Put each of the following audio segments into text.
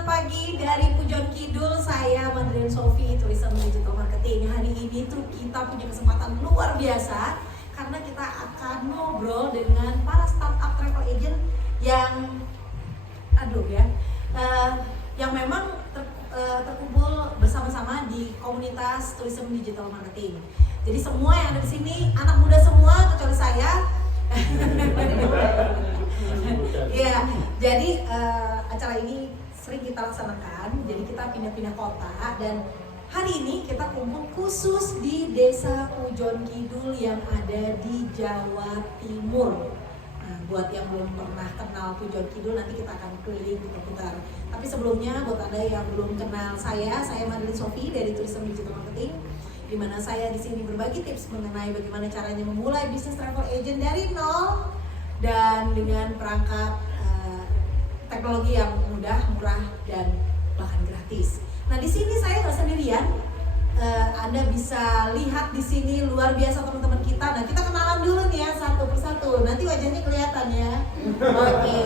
selamat pagi dari Pujon Kidul. Saya Madeleine Sophie, Tourism Digital Marketing. Hari ini tuh kita punya kesempatan luar biasa karena kita akan ngobrol dengan para startup travel agent yang yang memang terkumpul bersama-sama di komunitas Tourism Digital Marketing. Jadi semua yang ada di sini anak muda semua kecuali saya. Iya, jadi acara ini sering kita laksanakan. Jadi kita pindah-pindah kota dan hari ini kita kumpul khusus di Desa Pujon Kidul yang ada di Jawa Timur. Nah, buat yang belum pernah kenal Pujon Kidul nanti kita akan keliling putar-putar. Tapi sebelumnya buat Anda yang belum kenal saya Madeleine Sophie dari Tourism Digital Marketing, di mana saya di sini berbagi tips mengenai bagaimana caranya memulai bisnis travel agent dari nol dan dengan perangkat teknologi yang mudah, murah, dan bahkan gratis. Nah di sini saya nggak sendirian. Anda bisa lihat di sini luar biasa teman-teman kita. Nah kita kenalan dulu nih ya satu persatu. Nanti wajahnya kelihatan ya. Oke.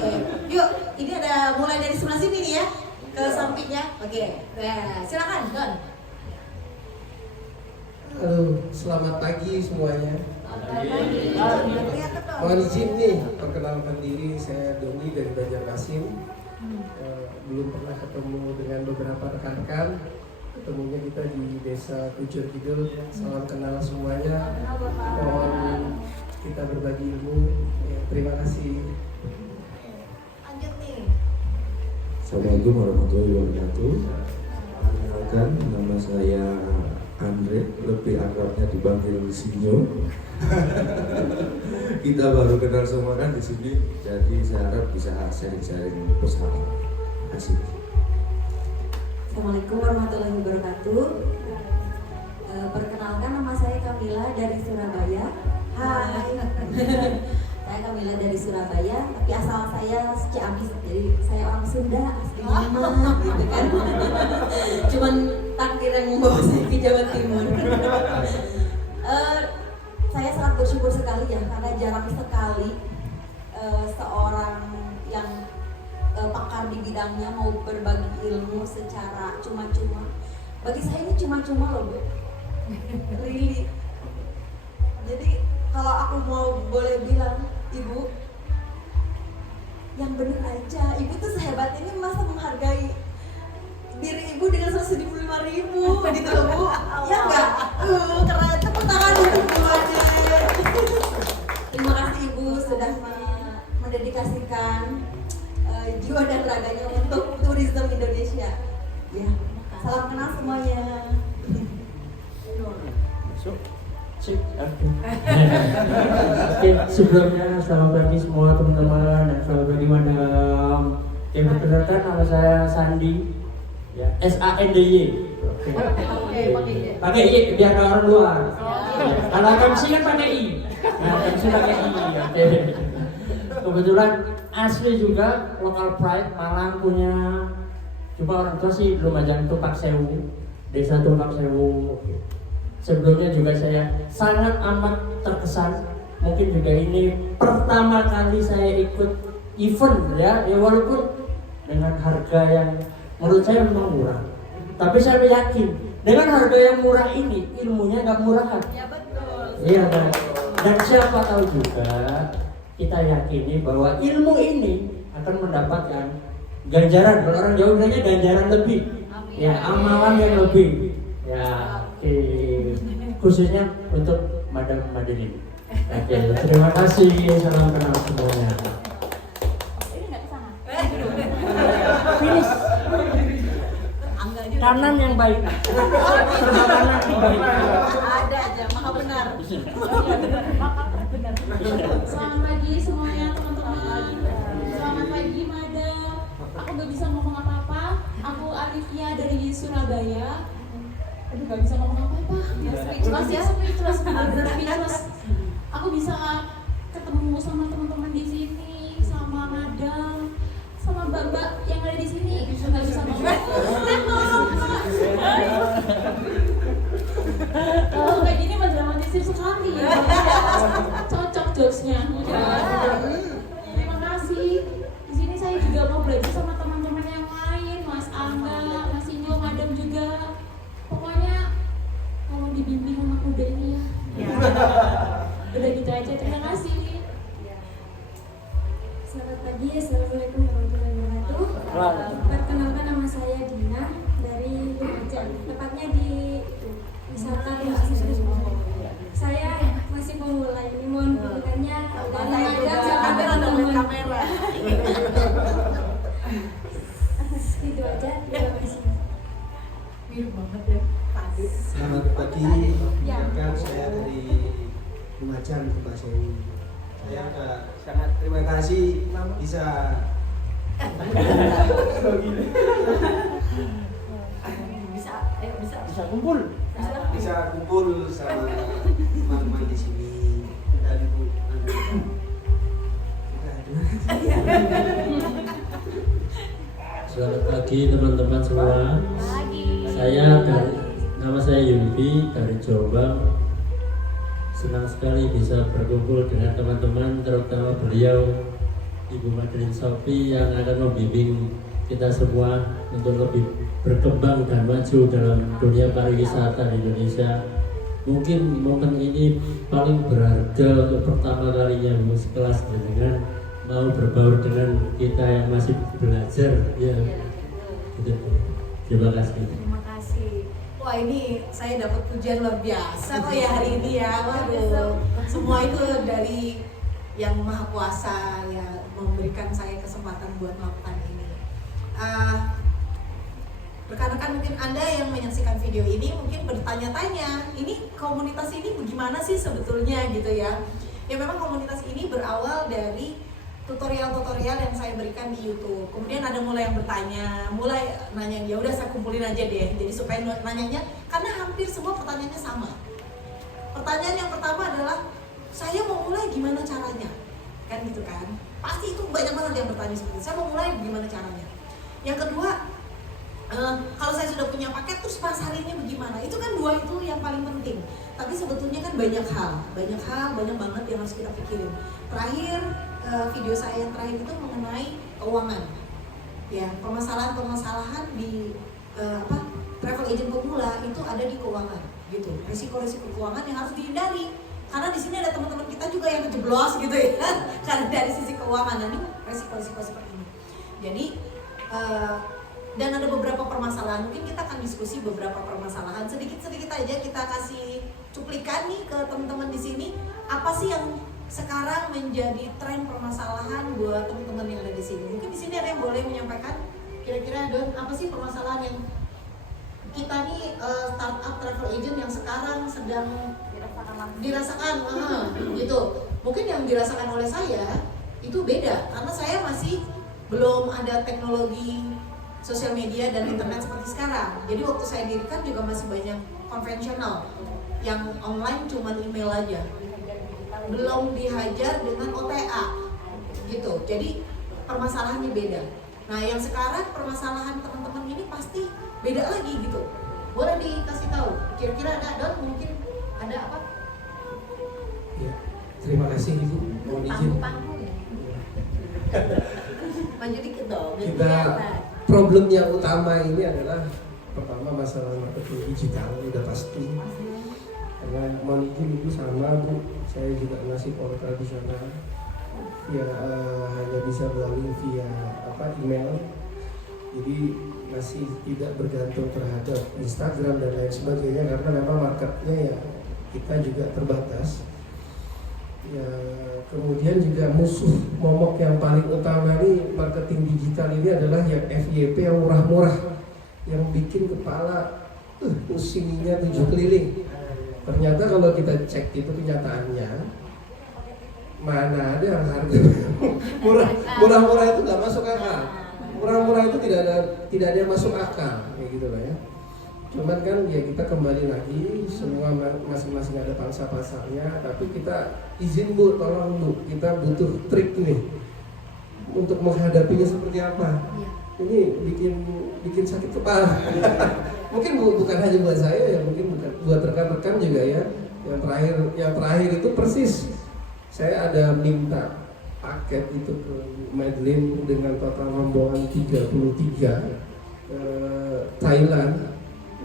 Yuk, ini ada mulai dari sebelah sini nih ya ke sampingnya. Oke. Nah, silakan Don. Halo, selamat pagi semuanya. Mohon izin nih, perkenalkan diri, saya Doni dari Banjarmasin. Belum pernah ketemu dengan beberapa rekan-rekan. Ketemunya kita di Desa Pujon Kidul. Salam kenal semuanya. Mohon kita berbagi ilmu. Terima kasih. Lanjut nih. Assalamualaikum warahmatullahi wabarakatuh. Perkenalkan, nama saya Andre, lebih akrabnya dipanggil Sinyo. Kita baru kenal semua kan di sini, jadi saya harap bisa sharing-sharing bersama. Asik. Assalamualaikum warahmatullahi wabarakatuh. Perkenalkan, nama saya Kamila dari Surabaya. Hai. Saya Kamila dari Surabaya, tapi asal saya Ciamis, jadi saya orang Sunda aslinya mah, gitu kan. Cuman takdir yang membawa saya ke Jawa Timur. Saya sangat bersyukur sekali ya, karena jarang sekali seorang yang pakar di bidangnya mau berbagi ilmu secara cuma-cuma. Bagi saya ini cuma-cuma loh, Bu. Really. Jadi kalau aku mau boleh bilang, Ibu, yang bener aja, Ibu tuh sehebat ini masa menghargai diri Ibu dengan 175.000 gitu loh, Bu. Ya enggak? Keren, tepuk tangan dulu semuanya. Terima kasih Ibu sudah mendedikasikan jiwa dan raganya untuk turisme Indonesia. Ya, salam kenal semuanya. Oke, sebelumnya selamat pagi semua teman-teman dan selamat pagi madam. Yang perkenalkan nama saya Sandi, ya, SANDY. Pakai Y biar ke orang luar. Kalau MC kan pakai I. Nah, MC pakai I. Oke. Kebetulan asli juga lokal pride Malang punya. Cuma orang tua sih belum ajang Tupak Sewu, Desa Tupak Sewu. Sebelumnya juga saya sangat amat terkesan. Mungkin juga ini pertama kali saya ikut event ya walaupun dengan harga yang menurut saya memang murah. Tapi saya yakin dengan harga yang murah ini ilmunya nggak murahan. Ya betul. Iya kan? Dan siapa tahu juga kita yakini bahwa ilmu ini akan mendapatkan ganjaran. Kalau orang Jawa bilangnya ganjaran lebih. Amin. Ya, amalan yang lebih. Ya, oke. Khususnya untuk Madam Madeleine. Oke, terima kasih. Salam kenal semuanya. Ini nggak kesana. Finish. Kanan yang baik. Serba kanan yang baik. Ada aja, maha benar. Selamat pagi semuanya teman-teman. Selamat pagi madam. Aku gak bisa ngomong apa-apa. Aku Alivia dari Surabaya. Aduh gak bisa ngomong apa-apa. Masih speechless, benar-benar speechless. Aku bisa ketemu sama teman-teman di sini, sama madam, sama mbak-mbak yang ada di sini. Gak bisa ngomong. Kalau kayak gini mah dramatisir sekali ya. Cocok jokesnya. Terima kasih. Di sini saya juga mau belajar sama teman-teman yang lain, Mas Perkenalkan, nama saya Dina dari Lumajang, tepatnya di wisata Lumajang. Saya masih pemula ini, mohon dukungannya dari Madam sampai teman-teman. Gitu aja, terima kasih. Mirip banget ya tadi. Selamat pagi, kan saya dari Lumajang, Kebasewi. Saya sangat terima kasih bisa Bisa kumpul. bisa kumpul sama teman-teman di sini dan Bu. Selamat pagi teman-teman semua. Nama saya Yumbi dari Jombang. Senang sekali bisa berkumpul dengan teman-teman, terutama beliau Ibu Madrin Sofi yang akan membimbing kita semua untuk lebih berkembang dan maju dalam dunia pariwisata di Indonesia. Mungkin momen ini paling berharga untuk pertama kalinya sekelas dengan mau berbaur dengan kita yang masih belajar ya. Gitu. Terima kasih. Terima kasih. Wah, ini saya dapat pujian luar biasa kok ya hari ini ya. Waduh, semua itu dari yang Maha Kuasa ya memberikan saya kesempatan buat melakukan ini. Rekan-rekan mungkin Anda yang menyaksikan video ini mungkin bertanya-tanya, ini komunitas ini bagaimana sih sebetulnya gitu ya. Ya memang komunitas ini berawal dari tutorial-tutorial yang saya berikan di YouTube. Kemudian ada mulai yang bertanya, mulai nanya, ya udah saya kumpulin aja deh. Jadi supaya nanyanya, karena hampir semua pertanyaannya sama. Pertanyaan yang pertama adalah, saya mau mulai gimana caranya? Kan gitu kan? Pasti itu banyak banget yang bertanya seperti itu. Saya mau mulai gimana caranya? Yang kedua, kalau saya sudah punya paket terus masarinnya bagaimana? Itu kan dua itu yang paling penting. Tapi sebetulnya kan banyak banget yang harus kita pikirin. Terakhir, video saya yang terakhir itu mengenai keuangan. Ya, permasalahan-permasalahan di travel agent pemula itu ada di keuangan, gitu. Risiko-risiko keuangan yang harus dihindari. Karena di sini ada teman-teman kita juga yang kejeblos gitu ya, karena dari sisi keuangan. Nah, ini risiko-risiko seperti ini. Jadi dan ada beberapa permasalahan, mungkin kita akan diskusi beberapa permasalahan sedikit-sedikit aja kita kasih cuplikan nih ke teman-teman di sini. Apa sih yang sekarang menjadi tren permasalahan buat teman-teman yang ada di sini? Mungkin di sini ada yang boleh menyampaikan kira-kira Don, apa sih permasalahan yang kita nih startup travel agent yang sekarang sedang dirasakan gitu. Mungkin yang dirasakan oleh saya itu beda karena saya masih belum ada teknologi sosial media dan internet seperti sekarang. Jadi waktu saya dirikan juga masih banyak konvensional, yang online cuma email aja, belum dihajar dengan OTA gitu. Jadi permasalahannya beda. Nah yang sekarang permasalahan teman-teman ini pasti beda lagi gitu. Boleh dikasih tahu kira-kira ada Don, mungkin ada apa? Ya, terima kasih Ibu. Mohon izin. Maju dikit dong. Problem yang utama ini adalah pertama masalah marketing digital, udah pasti. Karena mohon izin Ibu sama Bu, saya juga ngasih portal di sana. Ya hanya bisa melalui via email. Jadi masih tidak bergantung terhadap Instagram dan lain sebagainya karena memang marketnya ya kita juga terbatas. Ya, kemudian juga musuh momok yang paling utama nih marketing digital ini adalah yang FYP yang murah-murah, yang bikin kepala pusingnya 7 keliling. Ternyata kalau kita cek itu kenyataannya mana ada yang harga murah-murah itu nggak masuk akal. Murah-murah itu tidak ada yang masuk akal kayak gitu lah ya. Cuman kan ya kita kembali lagi semua masing-masing ada pangsa pasarnya, tapi kita izin Bu, tolong Bu, kita butuh trik nih untuk menghadapinya seperti apa. Ini bikin sakit kepala. Mungkin bukan hanya buat saya ya, mungkin buat rekan-rekan juga ya. Yang terakhir itu persis saya ada minta paket itu ke Madeline dengan total rombongan 33 Thailand.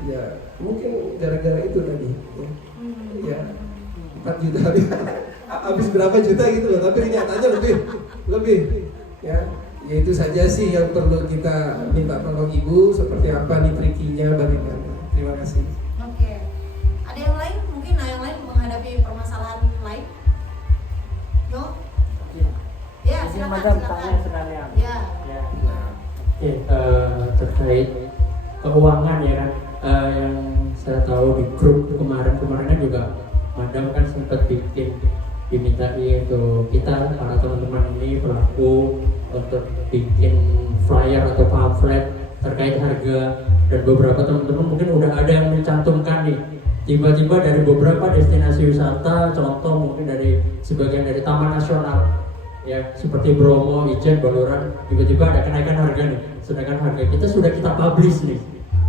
Ya, mungkin gara-gara itu tadi ya 4 juta habis berapa juta gitu loh, tapi kenyataannya lebih ya Ya itu saja sih yang perlu kita minta tolong Ibu, seperti apa nih trikinya bagaimana. Terima kasih. Oke. Ada yang lain? Mungkin yang lain menghadapi permasalahan lain? No? Ya, silakan. Ya. Oke, terkait keuangan ya kan, yang saya tahu di grup kemarin-kemarinnya juga Madam kan sempat dimintai untuk kita para teman-teman ini pelaku untuk bikin flyer atau pamflet terkait harga, dan beberapa teman-teman mungkin udah ada yang mencantumkan nih, tiba-tiba dari beberapa destinasi wisata, contoh mungkin dari sebagian dari Taman Nasional ya seperti Bromo, Ijen, Baluran, tiba-tiba ada kenaikan harga nih, sedangkan harga kita sudah kita publish nih.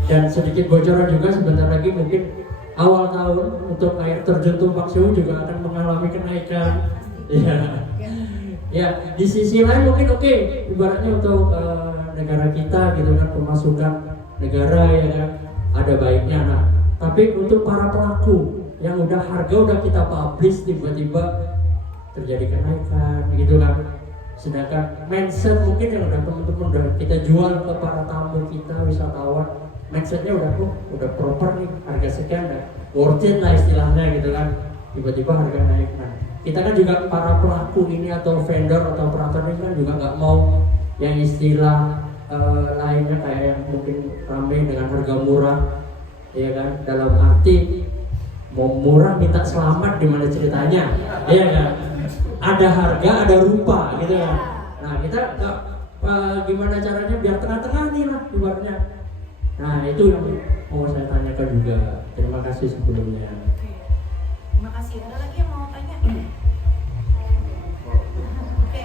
Dan sedikit bocoran juga, sebentar lagi mungkin awal tahun untuk air terjun Tumpak Sewu juga akan mengalami kenaikan. Ya, di sisi lain mungkin oke, ibaratnya untuk negara kita gitu kan, pemasukan negara ya kan, ada baiknya. Nah, tapi untuk para pelaku yang udah harga udah kita publish, tiba-tiba terjadi kenaikan gitu kan, sedangkan mindset mungkin yang udah teman-teman udah kita jual ke para tamu kita, wisatawan, mindsetnya udah proper nih, harga sekian dah worth it lah istilahnya gitu kan, tiba-tiba harga naik. Nah, kita kan juga para pelaku ini atau vendor atau operator ini kan juga nggak mau yang istilah lainnya kayak yang mungkin ramai dengan harga murah ya kan, dalam arti mau murah minta selamat, di mana ceritanya ya kan, ada harga ada rupa gitu kan. Nah, kita nggak gimana caranya biar tengah-tengah nih lah ibaratnya. Nah, itu yang mau saya tanyakan juga. Terima kasih sebelumnya. Oke. Terima kasih. Ada lagi yang mau tanya? Oke.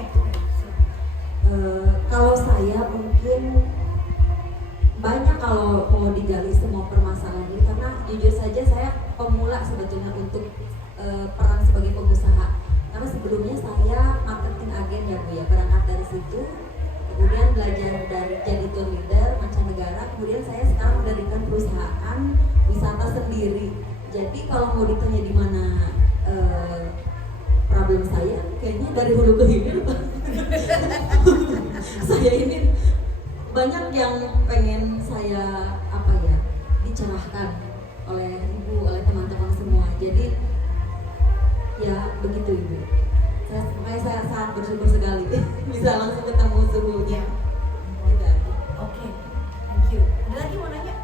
Kalau saya mungkin banyak kalau mau digali semua permasalahan ini, karena jujur saja saya pemula sebetulnya untuk peran sebagai pengusaha. Karena sebelumnya saya marketing agen ya Bu ya, berangkat dari situ, kemudian belajar dari jadi tour leader mancanegara, kemudian saya sekarang mendirikan perusahaan wisata sendiri. Jadi kalau mau ditanya di mana problem saya, kayaknya dari hulu ke hilir. Saya ini banyak yang pengen saya dicerahkan oleh Ibu, oleh teman-teman semua. Jadi ya begitu Ibu. Makanya saya sangat bersyukur sekali bisa langsung ketemu suhunya. Oke. Thank you. Ada lagi mau nanya?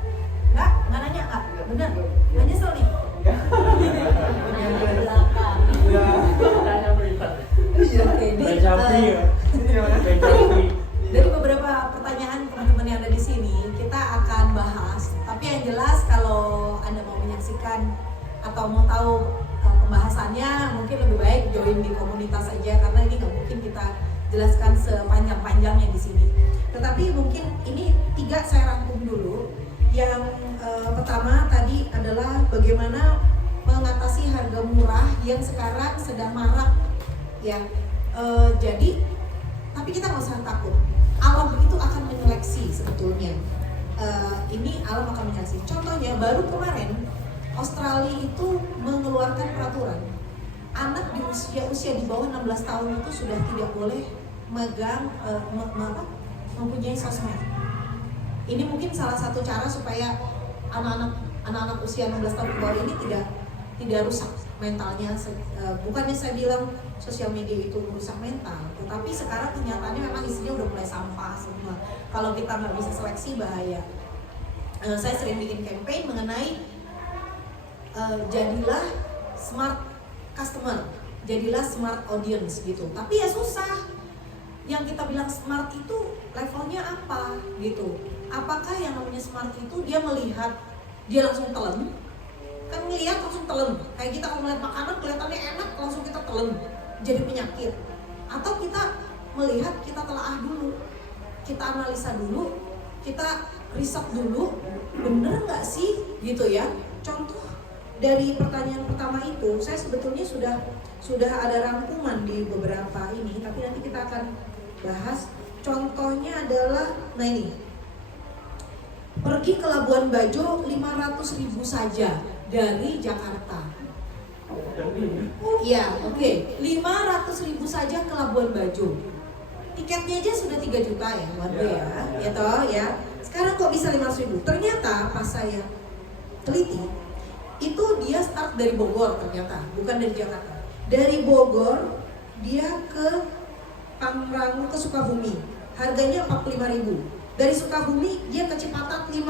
Enggak nanya Kak. Benar. Nggak nyesel nih. Dari beberapa pertanyaan teman-teman yang ada di sini, kita akan bahas. Tapi yang jelas kalau Anda mau menyaksikan atau mau tahu pembahasannya, mungkin lebih baik join di komunitas saja, karena ini nggak mungkin kita jelaskan sepanjang-panjangnya di sini. Tetapi mungkin ini 3 saya rangkum dulu. Yang pertama tadi adalah bagaimana mengatasi harga murah yang sekarang sedang marak ya. Jadi tapi kita nggak usah takut, alam itu akan menyeleksi sebetulnya. Ini alam akan menyeleksi. Contohnya baru kemarin Australia itu mengeluarkan peraturan anak di usia di bawah 16 tahun itu sudah tidak boleh megang mempunyai sosmed. Ini mungkin salah satu cara supaya anak-anak usia 16 tahun ke bawah ini tidak rusak mentalnya. Bukannya saya bilang sosial media itu merusak mental, tetapi sekarang kenyataannya memang isinya udah mulai sampah semua. Kalau kita nggak bisa seleksi bahaya. Saya sering bikin campaign mengenai jadilah smart customer, jadilah smart audience gitu. Tapi ya susah. Yang kita bilang smart itu levelnya apa gitu. Apakah yang namanya smart itu dia melihat, dia langsung telan? Kan ngelihat langsung telan. Kayak kita kalau melihat makanan kelihatannya enak, langsung kita telan, jadi penyakit. Atau kita melihat, kita telaah dulu, kita analisa dulu, kita riset dulu, bener nggak sih gitu ya. Contoh dari pertanyaan pertama itu, saya sebetulnya sudah ada rangkuman di beberapa ini, tapi nanti kita akan bahas. Contohnya adalah, nah ini, pergi ke Labuan Bajo 500.000 saja dari Jakarta. Oh iya, oke. 500.000 saja ke Labuan Bajo. tiketnya aja sudah 3 juta ya, one way ya toh ya. Sekarang kok bisa 500.000? Ternyata pas saya teliti, itu dia start dari Bogor ternyata, bukan dari Jakarta. Dari Bogor dia ke Pangrango ke Sukabumi, harganya 45.000. Dari Sukabumi dia ke Cipatat 5.000.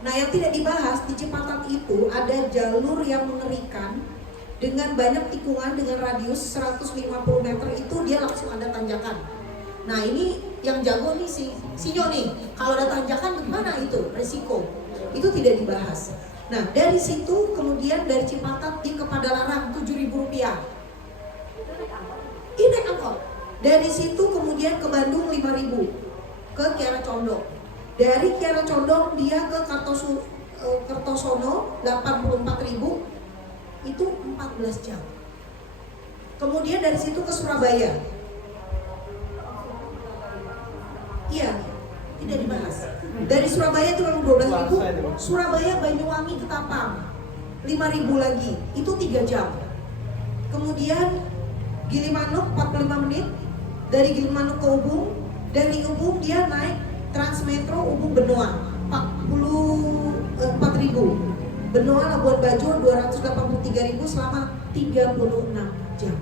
Nah yang tidak dibahas di Cipatat itu ada jalur yang mengerikan dengan banyak tikungan dengan radius 150 meter, itu dia langsung ada tanjakan. Nah ini yang jago nih si Sinyo nih, kalau ada tanjakan gimana itu resiko, itu tidak dibahas. Nah dari situ kemudian dari Cipatat di ke Padalarang 7.000 rupiah. Ini naik angkot. Dari situ kemudian ke Bandung 5.000, ke Kiara Condong. Dari Kiara Condong dia ke Kertosono 84.000, itu 14 jam. Kemudian dari situ ke Surabaya. Iya, tidak dibahas. Dari Surabaya itu memang 12.000, Surabaya Banyuwangi ke Tapang 5.000 lagi, itu 3 jam. Kemudian Gilimanuk 45 menit, dari Gilimanuk ke Ubung, dari Ubung dia naik Transmetro Ubung Benoa 44.000, Benoa Labuan Bajo 283.000 selama 36 jam.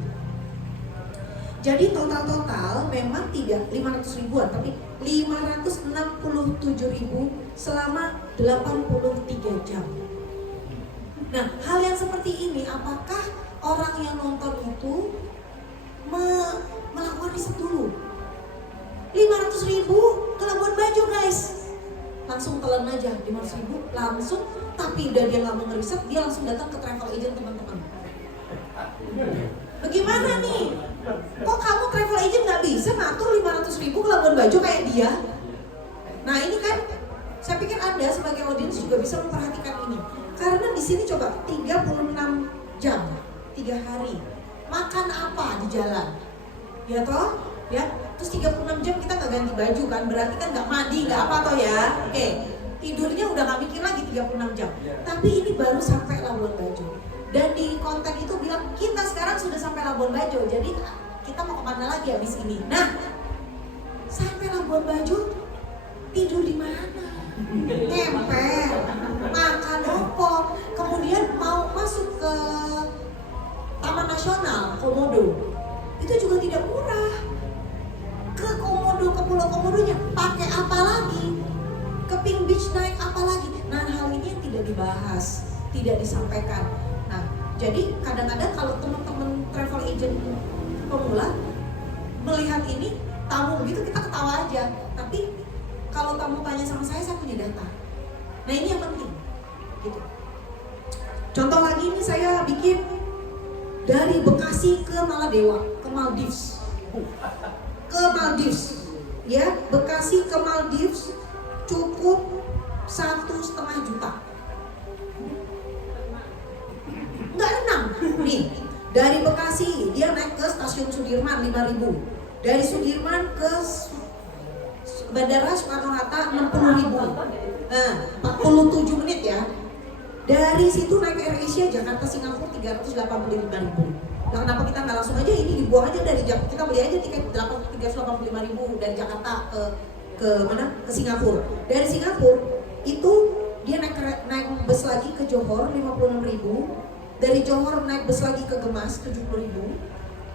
Jadi total memang tidak 500 ribuan, tapi 567.000 selama 83 jam. Nah, hal yang seperti ini, apakah orang yang nonton itu melakukan riset dulu? 500.000 ke Labuan Bajo guys, langsung telan aja 500.000 langsung. Tapi udah dia nggak mau ngeriset, dia langsung datang ke travel agent teman-teman. Bagaimana nih? Kok kamu travel agent nggak bisa ngatur 500.000 ke Labuan Bajo kayak dia? Nah ini kan, saya pikir Anda sebagai audiens juga bisa memperhatikan ini. Karena di sini coba 36 jam, 3 hari, makan apa di jalan? Ya toh? Ya, terus 36 jam kita nggak ganti baju kan, berarti kan nggak mandi, nggak apa toh ya? Oke, tidurnya udah nggak mikir lagi 36 jam. Tapi ini baru sampai Labuan Bajo. Dan di konten itu bilang kita sekarang sudah sampai Labuan Bajo, jadi kita mau kemana lagi habis ini? Nah, sampai Labuan Bajo tidur di mana? Ngempel, makan opo, kemudian mau masuk ke Taman Nasional Komodo, itu juga tidak murah. Ke Komodo, ke Pulau Komodonya pakai apa lagi? Ke Pink Beach naik apa lagi? Nah hal ini yang tidak dibahas, tidak disampaikan. Nah jadi kadang-kadang kalau teman-teman travel agent pemula melihat ini, tamu begitu kita ketawa aja. Tapi kalau tamu tanya sama saya punya data. Nah ini yang penting gitu. Contoh lagi ini saya bikin dari Bekasi ke Maladewa, ke Maldives. Ke Maldives, ya, Bekasi ke Maldives cukup 1,5 juta. Nggak renang, nih. Dari Bekasi dia naik ke stasiun Sudirman 5.000. Dari Sudirman ke Bandara Soekarno-Hatta 60.000. Nah, 47 menit ya. Dari situ naik AirAsia Jakarta Singapura 385.000. Nah, kenapa kita nggak langsung aja ini dibuang aja dari Jakarta, kita beli aja tiket 385.000 dari Jakarta ke mana? Ke Singapura. Dari Singapura itu dia naik bus lagi ke Johor 56.000. Dari Johor naik bus lagi ke Gemas 70.000.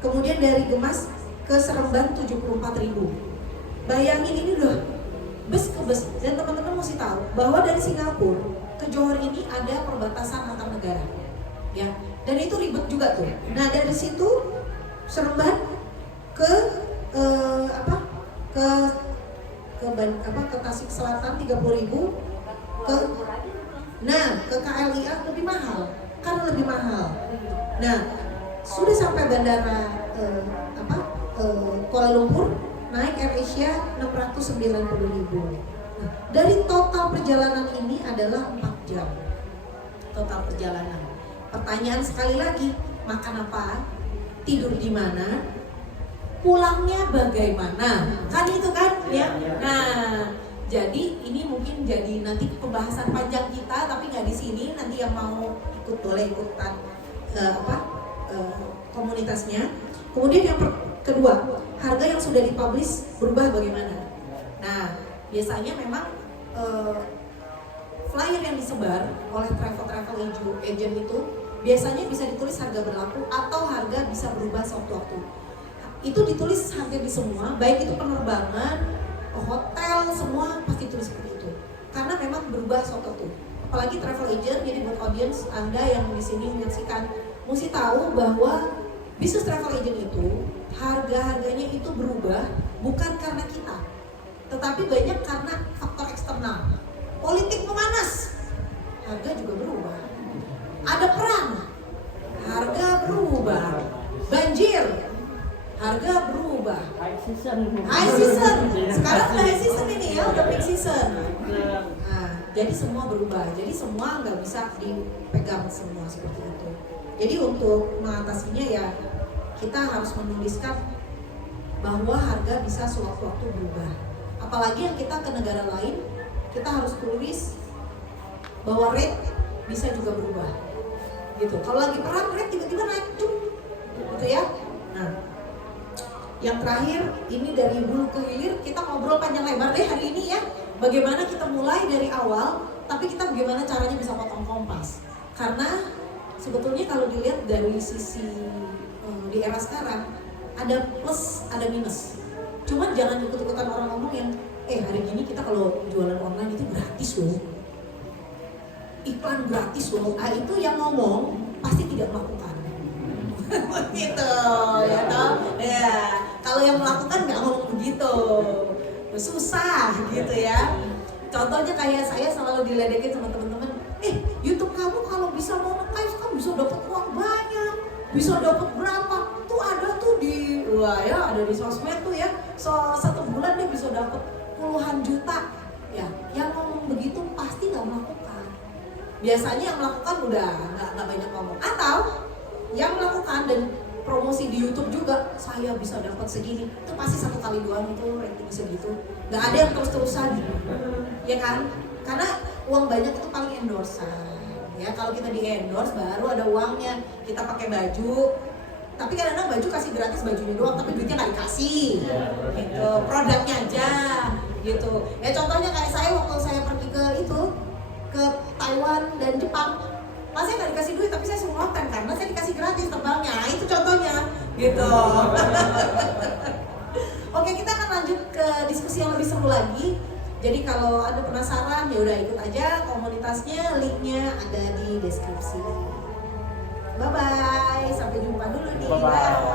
Kemudian dari Gemas ke Seremban 74.000. Bayangin ini udah bus ke bus. Dan teman-teman mesti tahu bahwa dari Singapura ke Johor ini ada perbatasan antar negara, ya. Dan itu ribet juga tuh. Nah dari situ Seremban ke ke Tasik Selatan 30.000. Ke KLIA lebih mahal, karena lebih mahal. Nah sudah sampai bandara Kuala Lumpur naik AirAsia 690.000. Nah, dari total perjalanan ini adalah 4 jam total perjalanan. Pertanyaan sekali lagi, makan apa? Tidur di mana? Pulangnya bagaimana? Kan itu kan ya. Nah, jadi ini mungkin jadi nanti pembahasan panjang kita, tapi nggak di sini. Nanti yang mau ikut boleh ikutan komunitasnya. Kemudian yang kedua, harga yang sudah dipublish berubah bagaimana. Nah, biasanya memang flyer yang disebar oleh travel agent itu biasanya bisa ditulis harga berlaku atau harga bisa berubah sewaktu-waktu. Itu ditulis hampir di semua, baik itu penerbangan, hotel, semua pasti tulis seperti itu. Karena memang berubah sewaktu-waktu. Apalagi travel agent, jadi buat audience Anda yang di sini menyaksikan, mesti tahu bahwa bisnis travel agent itu harga-harganya itu berubah bukan karena kita, tetapi banyak karena faktor eksternal. Politik memanas, harga juga berubah. Ada perang, harga berubah. Banjir, harga berubah. High season. Sekarang udah high season ini ya, udah peak season. Nah, jadi semua berubah. Jadi semua nggak bisa dipegang semua seperti itu. Jadi untuk mengatasinya ya kita harus menuliskan bahwa harga bisa sewaktu-waktu berubah. Apalagi yang kita ke negara lain, kita harus tulis bahwa rate bisa juga berubah. Gitu. Kalau lagi perang rate tiba-tiba naik, gitu ya. Nah, yang terakhir ini dari hulu ke hilir kita ngobrol panjang lebar deh hari ini ya. Bagaimana kita mulai dari awal, tapi kita bagaimana caranya bisa potong kompas. Karena sebetulnya kalau dilihat dari sisi di era sekarang ada plus, ada minus. Cuman jangan ikut-ikutan orang ngomong yang hari gini kita kalau jualan online itu gratis loh. Iklan gratis loh. Itu yang ngomong pasti tidak melakukan. Gitu, ya toh. Ya, kalau yang melakukan nggak ngomong begitu. Susah gitu ya. Contohnya kayak saya selalu diledekin sama teman-teman, YouTube kamu kalau bisa monetize kamu bisa dapat uang banyak, bisa dapat berapa? Tuh ada tuh di, ada di sosmed tuh ya. Satu bulan dia bisa dapat puluhan juta. Ya, yang ngomong begitu pasti nggak melakukan. Biasanya yang melakukan udah nggak banyak ngomong. Atau yang melakukan dan promosi di YouTube juga, saya bisa dapat segini, itu pasti satu kali doang itu rating segitu. Nggak ada yang terus-terusan, ya kan? Karena uang banyak itu paling endorsean. Ya kalau kita di endorse baru ada uangnya. Kita pakai baju, tapi kadang-kadang baju kasih gratis bajunya doang, tapi duitnya nggak dikasih. Gitu, produknya aja, gitu. Ya contohnya kayak saya waktu saya pergi ke Taiwan dan Jepang. Saya nggak dikasih duit, tapi saya suruh konten karena saya dikasih gratis terbangnya. Itu contohnya, gitu. Oke, kita akan lanjut ke diskusi yang lebih seru lagi. Jadi kalau Anda penasaran, ya udah ikut aja komunitasnya, linknya ada di deskripsi. Bye bye, sampai jumpa dulu nih. Bye.